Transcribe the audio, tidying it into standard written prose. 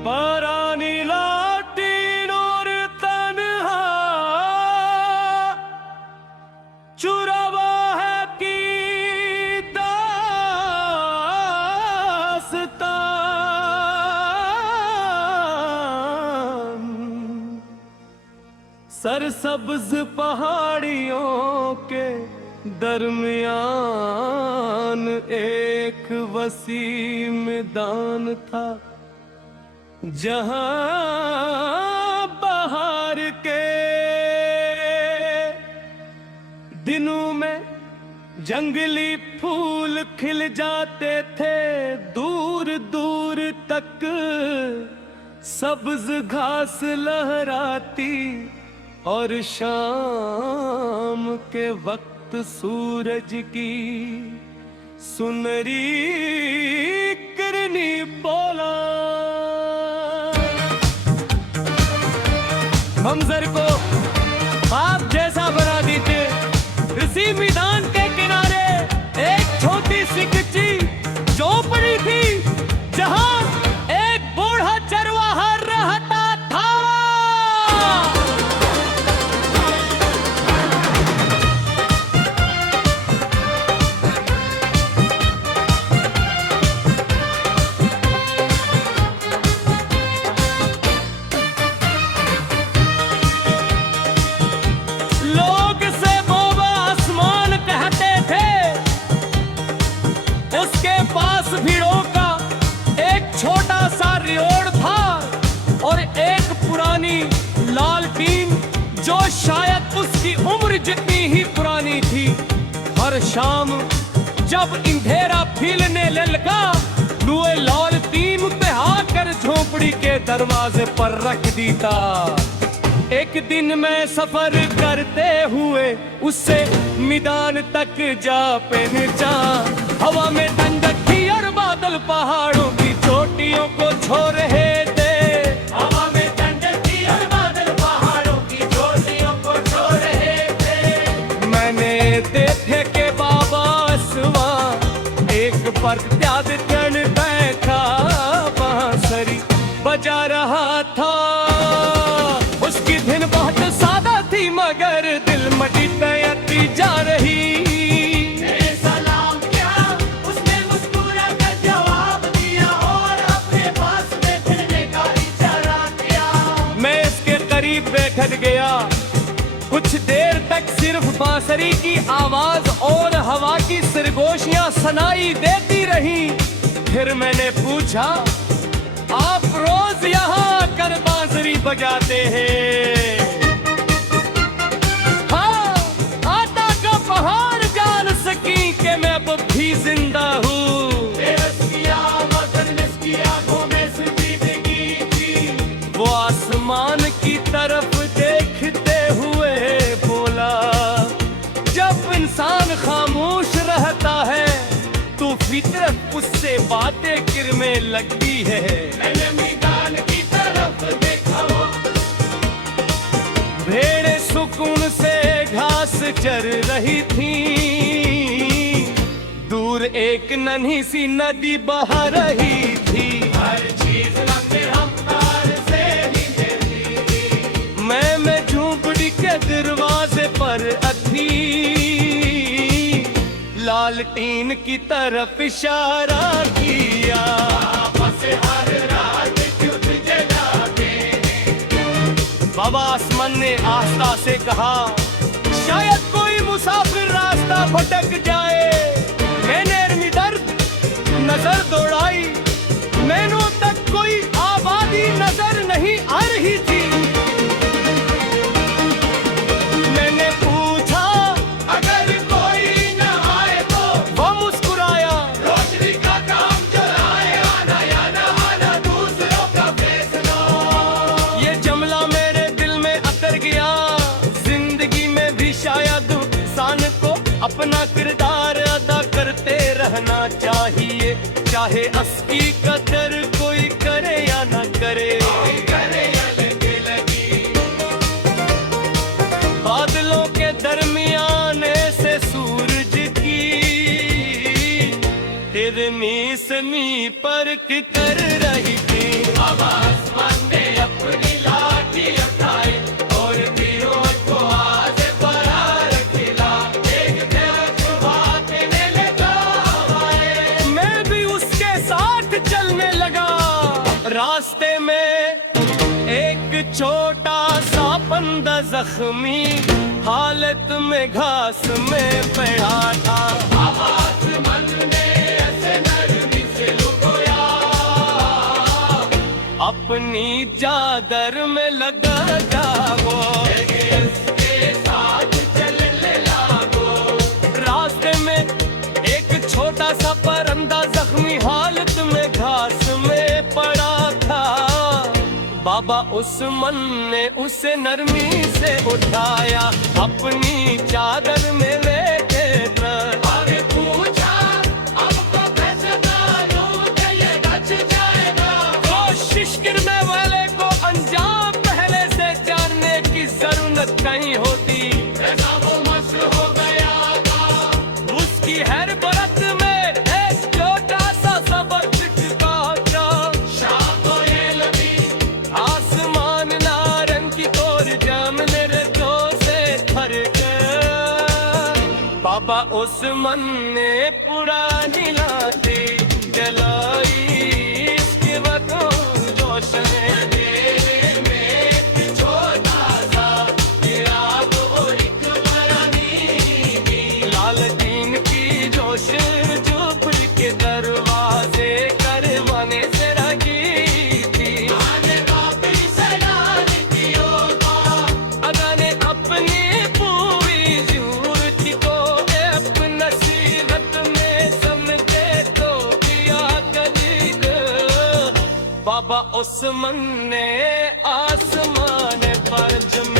परानी लाटीन और तन्हा चुरावा है की दास्तान। सरसब्ज पहाड़ियों के दरमियान एक वसी मैदान था, जहां बाहर के दिनों में जंगली फूल खिल जाते थे। दूर दूर तक सब्ज घास लहराती और शाम के वक्त सूरज की सुनहरी किरनी बोला। मंजर को आप जैसा बना दीजिए। इसी मैदान के किनारे एक छोटी सी कच्ची झोपड़ी थी, जहां एक बूढ़ा चरवाहा रहता था। पास भीड़ों का एक छोटा सा रियोड़ था और एक पुरानी लालटीन जो शायद उसकी उम्र जितनी ही पुरानी थी। हर शाम जब अंधेरा फैलने लगा, वो लालटीन पे आकर झोपड़ी के दरवाजे पर रख देता। एक दिन मैं सफर करते हुए उससे मैदान तक जा पहुंचा। हवा में ठंडक थी और बादल पहाड़ों की चोटियों को छू रहे थे। हवा में ठंडक थी और बादल पहाड़ों की चोटियों को छू रहे थे। मैंने देखे के बाबा सुआ एक प्रत्याद जन बैठा बांसुरी बजा रहा था। उसकी धुन बहुत सादा थी मगर दिल मटी तैयारी जा रही। बैठ गया। कुछ देर तक सिर्फ बांसुरी की आवाज और हवा की सरगोशियां सुनाई देती रही। फिर मैंने पूछा, आप रोज यहाँ आकर बांसुरी बजाते हैं? हाँ, आता का पहाड़ जान सकी कि मैं अब भी जिंदा हूँ। वो आसमान की तरफ देखते हुए बोला, जब इंसान खामोश रहता है तो फितरत उससे बातें करने लगती है। मैंने मैदान की तरफ देखा, भेड़ें सुकून से घास चर रही थी। दूर एक नन्ही सी नदी बह रही थी। हर चीज मैं झोपड़ी के दरवाजे पर अथी, लालटीन की तरफ इशारा किया। हर रात तुझे जागे। बाबा आसमान ने आस्था से कहा, शायद कोई मुसाफिर रास्ता भटक जाए। मैंने दर्द नजर दौड़ाई, मैनों तक कोई आबादी नजर नहीं आ रही थी। अपना किरदार अदा करते रहना चाहिए, चाहे असली कदर कोई करे या ना करे। बादलों के दरमियान से सूरज की तिरमी समी पर कर रही थी आवाज। लगा। रास्ते में एक छोटा सा बंदा जख्मी हालत में घास में पड़ा था। आवाज मन ने ऐसे नरमी से लुकोया, अपनी चादर में लगा जागो, इसके साथ चलने लागो। रास्ते में एक छोटा सा परिंदा जख्मी हालत में घास में पड़ा था। बाबा उस्मान ने उसे नरमी से उठाया, अपनी चादर में लेके आगे पूछा, आपको कैसे मालूम कि ये बच जाएगा? कोशिश करने वाले को अंजाम पहले से जानने की जरूरत नहीं होती। ऐसा वो मस्त हो गया था, उसकी हर बरत में एक छोटा सा सबक सिखा था। शाम को ये लगी आसमान नारंगी तोर जामने रतों से भर कर। बाबा उस्मान ने पुरानी लाठी जलाई, इसके बदों जोश में तेरे में एक छोटा सा चिराग और एक बरानी। लालटीन की जोश झोपड़ी के दरवाजे करवाने से लगी थी। अगाने अपनी पूरी जरूरत को अपनी नसीहत में समझे तो किया कदीक। बाबा उस्मान ने आसमान पर जमीन